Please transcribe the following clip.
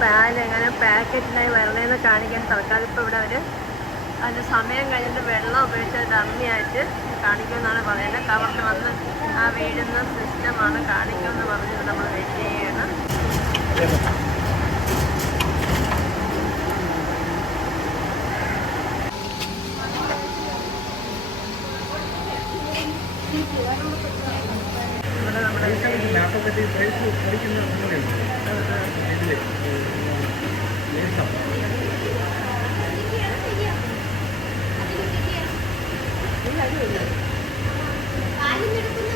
പാൽ എങ്ങനെ പാക്കറ്റിനായി വരണേന്ന് കാണിക്കാൻ തൽക്കാലം ഇപ്പോൾ ഇവിടെ അവർ അതിന്റെ സമയം കഴിഞ്ഞിട്ട് വെള്ളം ഉപയോഗിച്ച് ഡമ്മിയായിട്ട് കാണിക്കുമെന്നാണ് പറയുന്നത് കവറിൽ വന്ന് ആ വീഴുന്ന സിസ്റ്റമാണ് കാണിക്കുമെന്ന് പറഞ്ഞിട്ട് നമ്മൾ വെയിറ്റ് ചെയ്യണം ഇവിടെ നമ്മുടെ കാര്യമെടുക്കുന്നു